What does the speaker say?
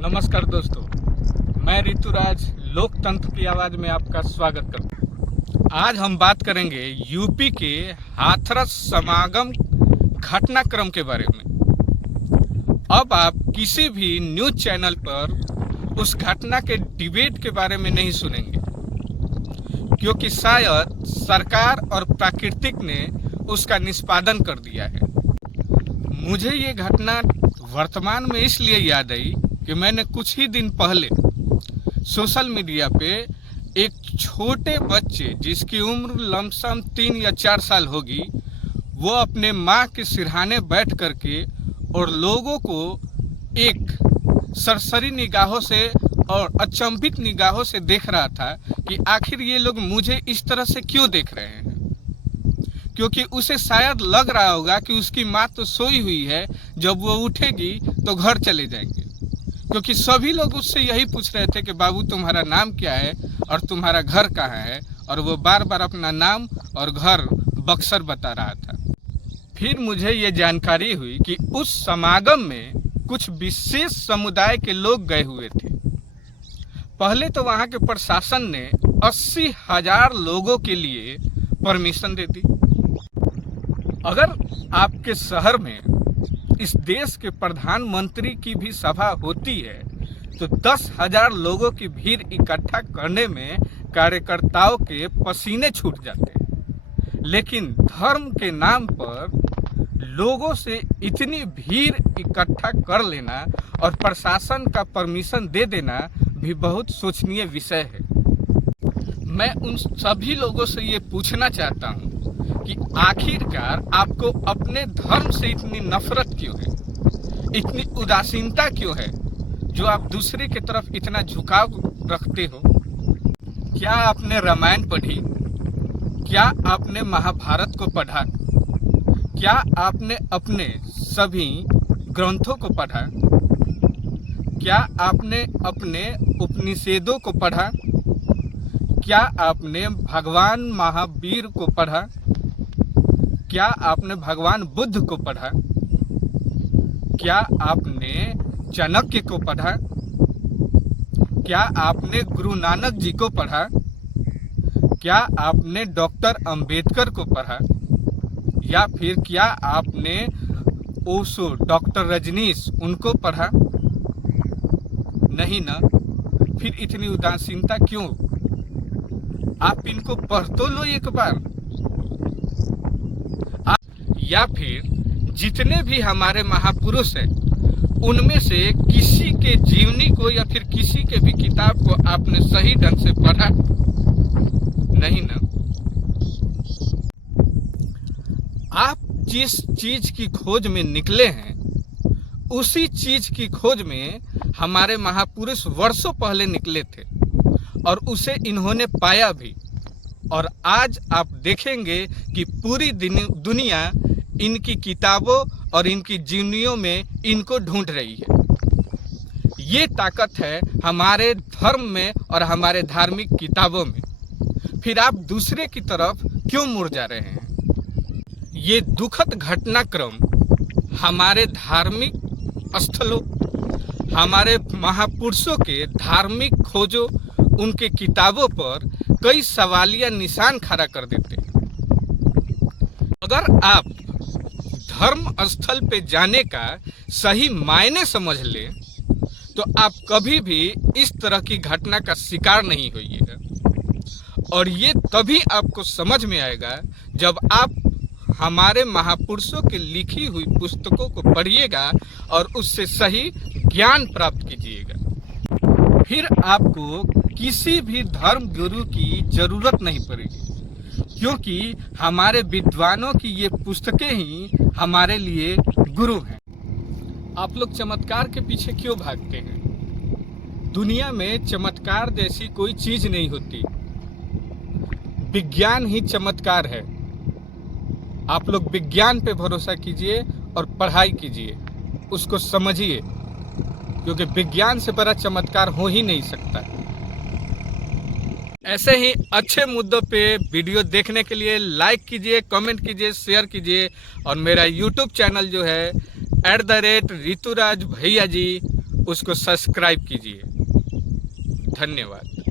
नमस्कार दोस्तों, मैं ऋतुराज लोकतंत्र की आवाज़ में आपका स्वागत करता हूँ। आज हम बात करेंगे यूपी के हाथरस समागम घटनाक्रम के बारे में। अब आप किसी भी न्यूज़ चैनल पर उस घटना के डिबेट के बारे में नहीं सुनेंगे, क्योंकि शायद सरकार और प्राकृतिक ने उसका निष्पादन कर दिया है। मुझे ये घटना वर्तमान में इसलिए याद आई कि मैंने कुछ ही दिन पहले सोशल मीडिया पे एक छोटे बच्चे जिसकी उम्र लमसम 3 या 4 साल होगी, वो अपने माँ के सिरहाने बैठ करके और लोगों को एक सरसरी निगाहों से और अचंभित निगाहों से देख रहा था कि आखिर ये लोग मुझे इस तरह से क्यों देख रहे हैं। क्योंकि उसे शायद लग रहा होगा कि उसकी माँ तो सोई हुई है, जब वो उठेगी तो घर चले जाएंगे। क्योंकि सभी लोग उससे यही पूछ रहे थे कि बाबू तुम्हारा नाम क्या है और तुम्हारा घर कहाँ है, और वो बार बार अपना नाम और घर बक्सर बता रहा था। फिर मुझे ये जानकारी हुई कि उस समागम में कुछ विशेष समुदाय के लोग गए हुए थे। पहले तो वहाँ के प्रशासन ने 80,000 लोगों के लिए परमिशन दे दी। अगर आपके शहर में इस देश के प्रधानमंत्री की भी सभा होती है तो 10,000 लोगों की भीड़ इकट्ठा करने में कार्यकर्ताओं के पसीने छूट जाते हैं। लेकिन धर्म के नाम पर लोगों से इतनी भीड़ इकट्ठा कर लेना और प्रशासन का परमिशन दे देना भी बहुत सोचनीय विषय है। मैं उन सभी लोगों से ये पूछना चाहता हूँ कि आखिरकार आपको अपने धर्म से इतनी नफरत क्यों है, इतनी उदासीनता क्यों है, जो आप दूसरे की तरफ इतना झुकाव रखते हो। क्या आपने रामायण पढ़ी? क्या आपने महाभारत को पढ़ा? क्या आपने अपने सभी ग्रंथों को पढ़ा? क्या आपने अपने उपनिषदों को पढ़ा? क्या आपने भगवान महावीर को पढ़ा? क्या आपने भगवान बुद्ध को पढ़ा? क्या आपने चाणक्य को पढ़ा? क्या आपने गुरु नानक जी को पढ़ा? क्या आपने डॉक्टर अंबेडकर को पढ़ा? या फिर क्या आपने ओशो, डॉक्टर रजनीश, उनको पढ़ा? नहीं ना। फिर इतनी उदासीनता क्यों? आप इनको पढ़ तो लो एक बार। या फिर जितने भी हमारे महापुरुष हैं, उनमें से किसी के जीवनी को या फिर किसी के भी किताब को आपने सही ढंग से पढ़ा? नहीं ना। आप जिस चीज की खोज में निकले हैं, उसी चीज की खोज में हमारे महापुरुष वर्षों पहले निकले थे और उसे इन्होंने पाया भी। और आज आप देखेंगे कि पूरी दुनिया इनकी किताबों और इनकी जीवनियों में इनको ढूंढ रही है। ये ताकत है हमारे धर्म में और हमारे धार्मिक किताबों में। फिर आप दूसरे की तरफ क्यों मुड़ जा रहे हैं? ये दुखद घटनाक्रम हमारे धार्मिक स्थलों, हमारे महापुरुषों के धार्मिक खोजों, उनके किताबों पर कई सवालिया निशान खड़ा कर देते हैं। अगर आप धर्म स्थल पे जाने का सही मायने समझ लें तो आप कभी भी इस तरह की घटना का शिकार नहीं होइएगा। और ये तभी आपको समझ में आएगा जब आप हमारे महापुरुषों की लिखी हुई पुस्तकों को पढ़िएगा और उससे सही ज्ञान प्राप्त कीजिएगा। फिर आपको किसी भी धर्म गुरु की जरूरत नहीं पड़ेगी, क्योंकि हमारे विद्वानों की ये पुस्तकें ही हमारे लिए गुरु हैं। आप लोग चमत्कार के पीछे क्यों भागते हैं? दुनिया में चमत्कार जैसी कोई चीज नहीं होती। विज्ञान ही चमत्कार है। आप लोग विज्ञान पे भरोसा कीजिए और पढ़ाई कीजिए, उसको समझिए, क्योंकि विज्ञान से बड़ा चमत्कार हो ही नहीं सकता। ऐसे ही अच्छे मुद्दों पे वीडियो देखने के लिए लाइक कीजिए, कमेंट कीजिए, शेयर कीजिए। और मेरा यूट्यूब चैनल जो है @ऋतुराज भैया जी, उसको सब्सक्राइब कीजिए। धन्यवाद।